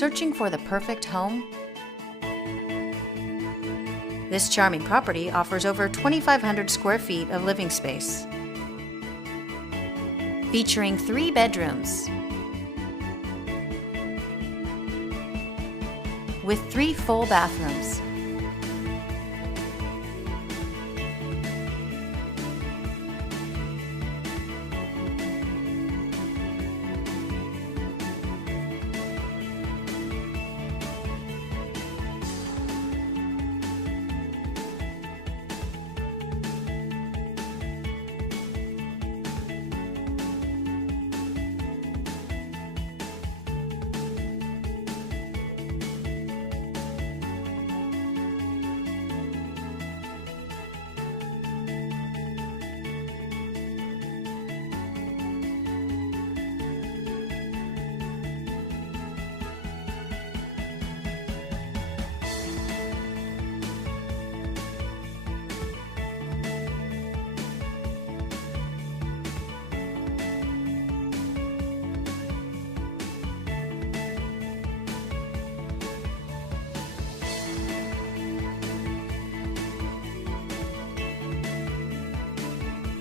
Searching for the perfect home? This charming property offers over 2,500 square feet of living space, featuring 3 bedrooms with 3 full bathrooms.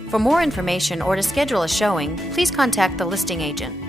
For more information or to schedule a showing, please contact the listing agent.